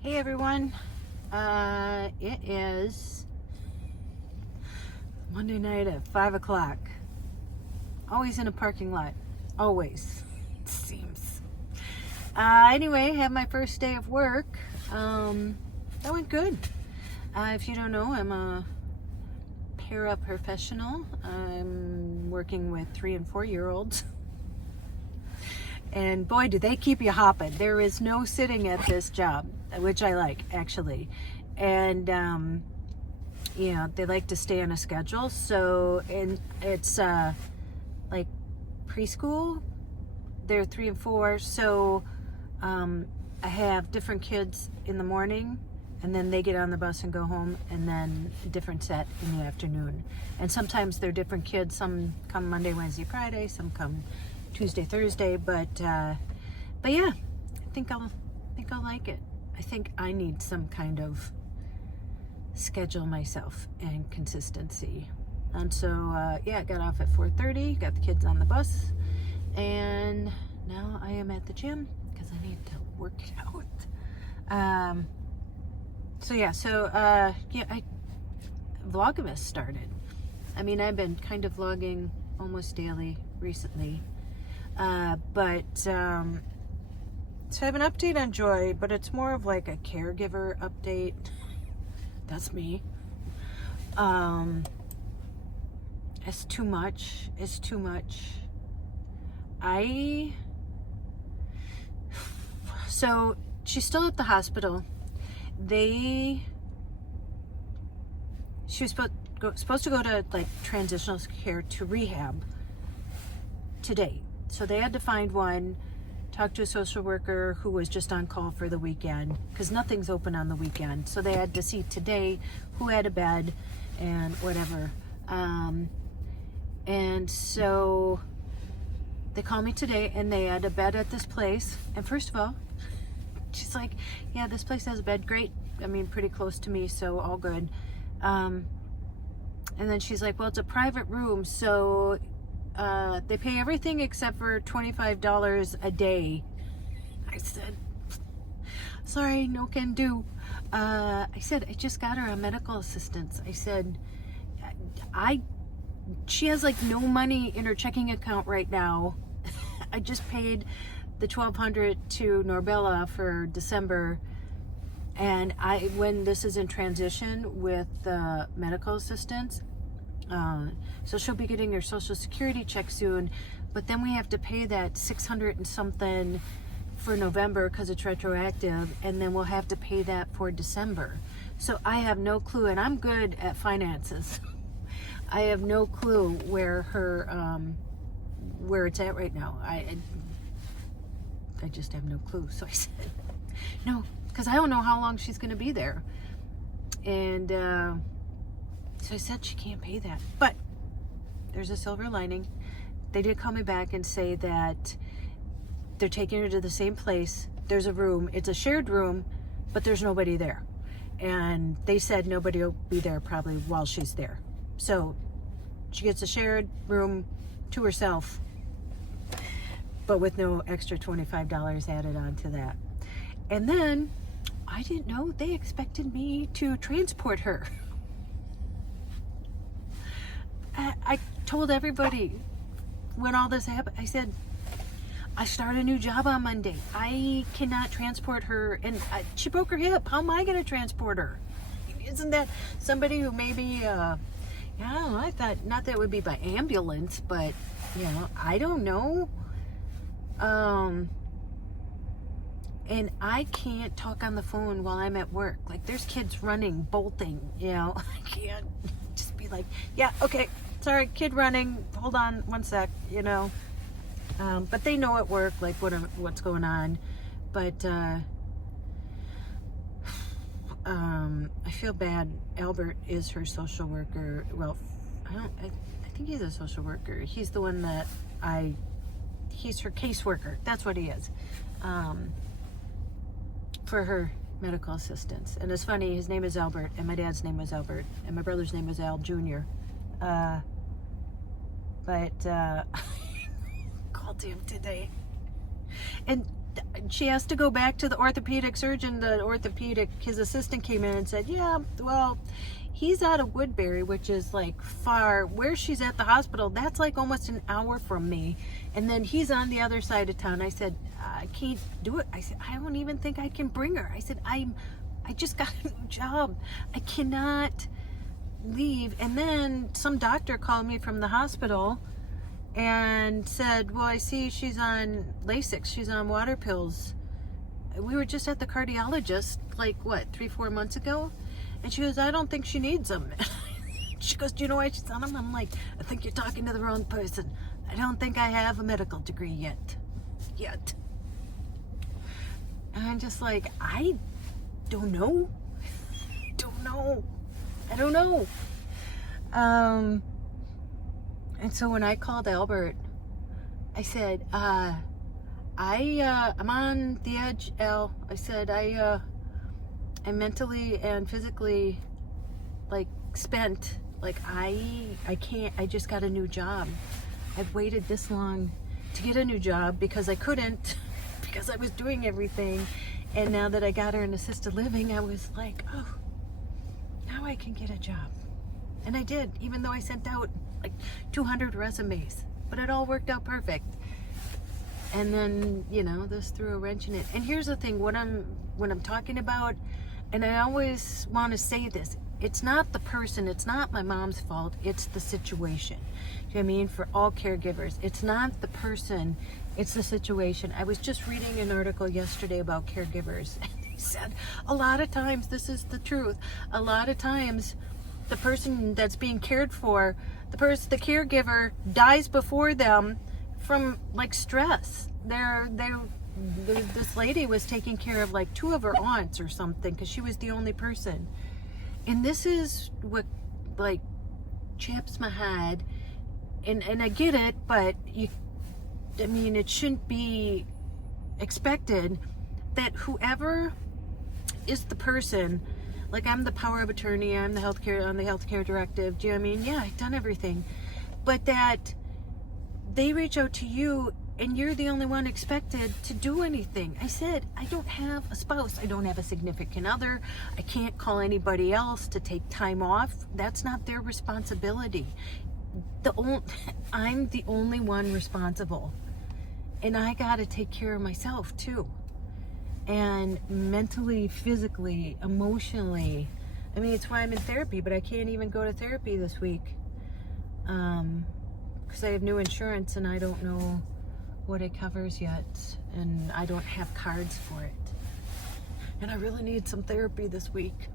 Hey everyone, it is Monday night at 5 o'clock. Always in a parking lot, always, it seems. Anyway, had my first day of work. That went good. If you don't know, I'm a paraprofessional. I'm working with 3 and 4 year olds. And boy, do they keep you hopping. There is no sitting at this job, which I like, actually. And, they like to stay on a schedule. So, and it's like preschool. They're 3 and 4. So, I have different kids in the morning, and then they get on the bus and go home, and then a different set in the afternoon. And sometimes they're different kids. Some come Monday, Wednesday, Friday. Some come Tuesday, Thursday, but yeah, I think I'll like it. I think I need some kind of schedule myself and consistency. And so I got off at 4:30, got the kids on the bus, and now I am at the gym because I need to work it out. Vlogmas started. I mean, I've been kind of vlogging almost daily recently. So I have an update on Joy, but it's more of like a caregiver update. That's me. It's too much. It's too much. So she's still at the hospital. She was supposed to go to like transitional care to rehab today. So they had to find one, talk to a social worker who was just on call for the weekend because nothing's open on the weekend. So they had to see today who had a bed and whatever. And so they called me today and they had a bed at this place. And first of all, she's like, yeah, this place has a bed. Great. I mean, pretty close to me, so all good. And then she's like, well, it's a private room, so they pay everything except for $25 a day. I said, sorry, no can do. I said, I just got her a medical assistance. I said, she has like no money in her checking account right now. I just paid the $1,200 to Norbella for December. And when this is in transition with medical assistance, so she'll be getting her Social Security check soon, but then we have to pay that $600 and something for November because it's retroactive, and then we'll have to pay that for December. So I have no clue, and I'm good at finances. I have no clue where it's at right now. I just have no clue. So I said, no, because I don't know how long she's going to be there. And so I said she can't pay that. But there's a silver lining. They did call me back and say that they're taking her to the same place. There's a room. It's a shared room, but there's nobody there. And they said nobody will be there probably while she's there. So she gets a shared room to herself, but with no extra $25 added on to that. And then I didn't know they expected me to transport her. I told everybody when all this happened, I said, I start a new job on Monday. I cannot transport her. And she broke her hip. How am I going to transport her? Isn't that somebody who maybe, I don't know, I thought, not that it would be by ambulance, but, I don't know. And I can't talk on the phone while I'm at work. Like, there's kids running, bolting, I can't just be like, yeah, okay, sorry, kid running, hold on one sec, But they know at work, like, what's going on. But I feel bad. Albert is her social worker. Well, I think he's a social worker. He's the one that he's her caseworker. That's what he is. For her medical assistance. And it's funny, his name is Albert, and my dad's name was Albert, and my brother's name was Al Jr. Called him today. And she has to go back to the orthopedic surgeon. His assistant came in and said, yeah, well, he's out of Woodbury, which is like far. Where she's at the hospital, that's like almost an hour from me. And then he's on the other side of town. I said, I can't do it. I said, I don't even think I can bring her. I said, I just got a new job. I cannot leave. And then some doctor called me from the hospital and said, well, I see she's on Lasix. She's on water pills. We were just at the cardiologist, like, what, 3-4 months ago? And she goes, I don't think she needs them. She goes, do you know why she's on them? I'm like, I think you're talking to the wrong person. I don't think I have a medical degree yet. And I'm just like, I don't know. I don't know. And so when I called Albert, I said, I'm on the edge, Al. I said, I'm mentally and physically, like, spent. Like, I can't. I just got a new job. I've waited this long to get a new job because I couldn't, because I was doing everything. And now that I got her in assisted living, I was like, oh, now I can get a job. And I did, even though I sent out like 200 resumes, but it all worked out perfect. And then, you know, this threw a wrench in it. And here's the thing, when I'm talking about, and I always want to say this, it's not the person, it's not my mom's fault, it's the situation. Do you know what I mean? For all caregivers, it's not the person, it's the situation. I was just reading an article yesterday about caregivers, and they said a lot of times, this is the truth, a lot of times the person that's being cared for, the caregiver dies before them from like stress. This lady was taking care of like 2 of her aunts or something because she was the only person. And this is what like chaps my head, and I get it, but I mean, it shouldn't be expected that whoever is the person, like I'm the power of attorney, I'm the healthcare directive, do you know what I mean? Yeah, I've done everything. But that they reach out to you and you're the only one expected to do anything. I said, I don't have a spouse. I don't have a significant other. I can't call anybody else to take time off. That's not their responsibility. I'm the only one responsible. And I got to take care of myself too. And mentally, physically, emotionally. I mean, it's why I'm in therapy, but I can't even go to therapy this week. Because I have new insurance and I don't know what it covers yet, and I don't have cards for it. And I really need some therapy this week.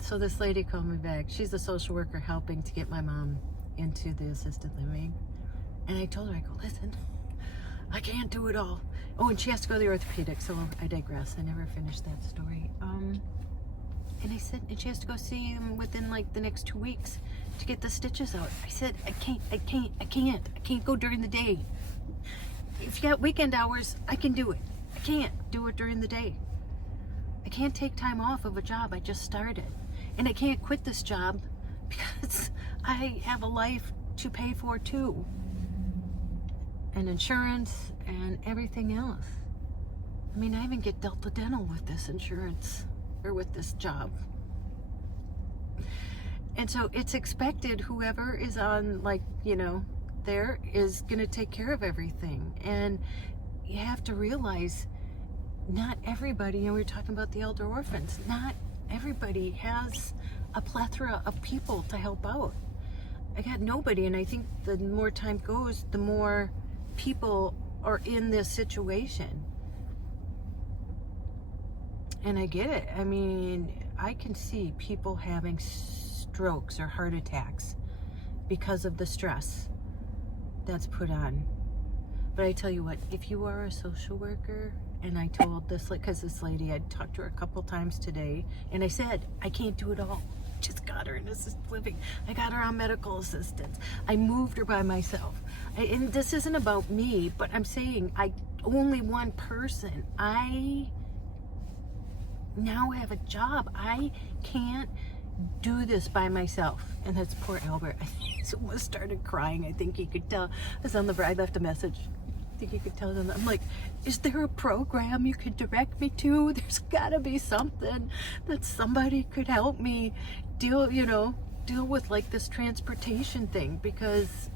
So this lady called me back. She's a social worker helping to get my mom into the assisted living. And I told her, I go, listen, I can't do it all. Oh, and she has to go to the orthopedic, so I digress. I never finished that story. And I said, and she has to go see him within like the next 2 weeks to get the stitches out. I said, I can't go during the day. If you got weekend hours, I can do it. I can't do it during the day. I can't take time off of a job I just started. And I can't quit this job because I have a life to pay for too. And insurance and everything else. I mean, I even get Delta Dental with this insurance. Or with this job. And so it's expected whoever is on, like, you know, there is going to take care of everything. And you have to realize not everybody, you know, we were talking about the elder orphans, not everybody has a plethora of people to help out. I got nobody, and I think the more time goes, the more people are in this situation. And I get it. I mean, I can see people having strokes or heart attacks because of the stress that's put on. But I tell you what, if you are a social worker, and I told this, because this lady, I'd talked to her a couple times today, and I said, I can't do it all. Just got her in assisted living. I got her on medical assistance. I moved her by myself. And this isn't about me, but I'm saying only one person. I now have a job. I can't do this by myself. And that's poor Albert. I almost started crying. I think he could tell. I left a message. I think you could tell them. I'm like, is there a program you could direct me to? There's gotta be something that somebody could help me deal with, like, this transportation thing, because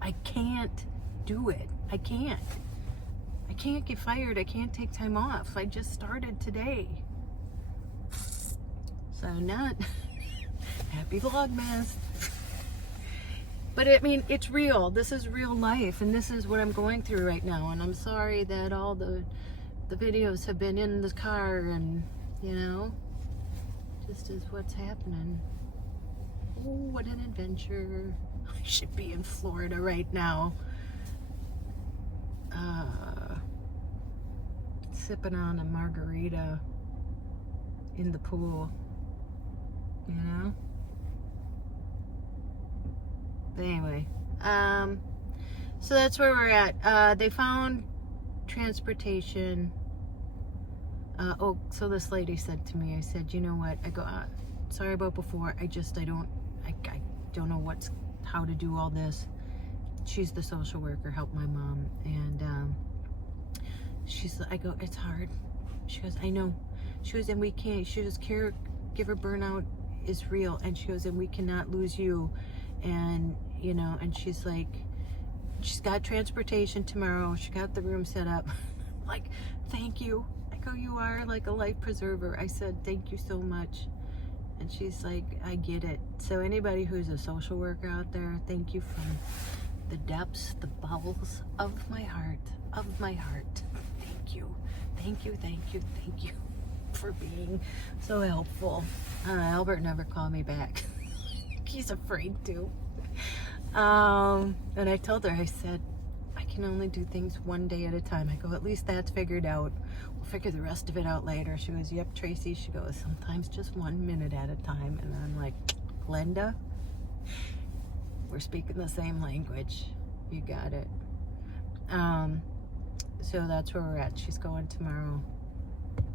I can't do it. I can't get fired. I can't take time off. I just started today. So not happy Vlogmas. But I mean, it's real. This is real life, and this is what I'm going through right now. And I'm sorry that all the videos have been in the car, and just is what's happening. Oh, what an adventure. I should be in Florida right now. Sipping on a margarita in the pool, But anyway, so that's where we're at. They found transportation. So this lady said to me, I said, you know what? I go, sorry about before. I don't know how to do all this. She's the social worker, helped my mom, and I go, it's hard. She goes, I know. She goes, and we can't. She goes, caregiver burnout is real, and she goes, and we cannot lose you. And and she's like, she's got transportation tomorrow. She got the room set up. Like, thank you. I go, you are like a life preserver. I said, thank you so much. And she's like, I get it. So anybody who's a social worker out there, thank you from the depths, the bowels of my heart, Thank you. Thank you, thank you, thank you for being so helpful. Albert never called me back. He's afraid to. And I told her, I said, I can only do things one day at a time. I go, at least that's figured out. We'll figure the rest of it out later. She goes, yep, Tracy. She goes, sometimes just 1 minute at a time. And I'm like, Glenda, we're speaking the same language. You got it. So that's where we're at. She's going tomorrow.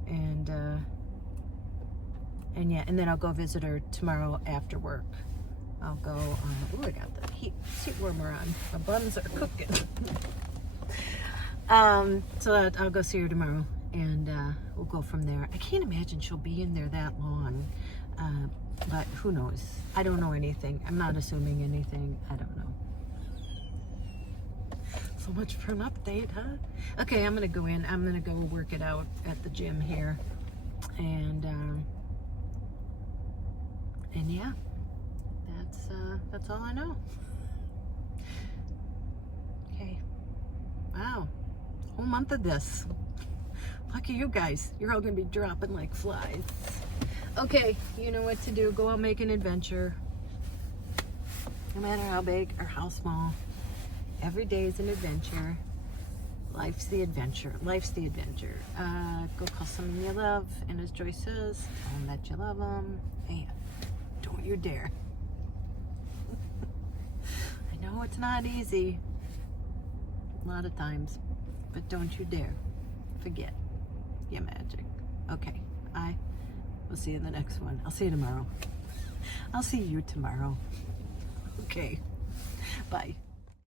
And yeah, and then I'll go visit her tomorrow after work. I'll go, I got the seat warmer on. My buns are cooking. So I'll go see her tomorrow, and we'll go from there. I can't imagine she'll be in there that long, but who knows? I don't know anything. I'm not assuming anything. I don't know. So much for an update, huh? Okay, I'm gonna go in. I'm gonna go work it out at the gym here, and yeah. That's all I know. Okay. Wow. Whole month of this. Lucky you guys. You're all gonna be dropping like flies. Okay, you know what to do. Go out, make an adventure. No matter how big or how small. Every day is an adventure. Life's the adventure. Life's the adventure. Go call someone you love, and as Joyce says, tell them that you love them. And don't you dare. I know it's not easy a lot of times, but don't you dare forget your magic. Okay, I will see you in the next one. I'll see you tomorrow. I'll see you tomorrow. Okay, bye.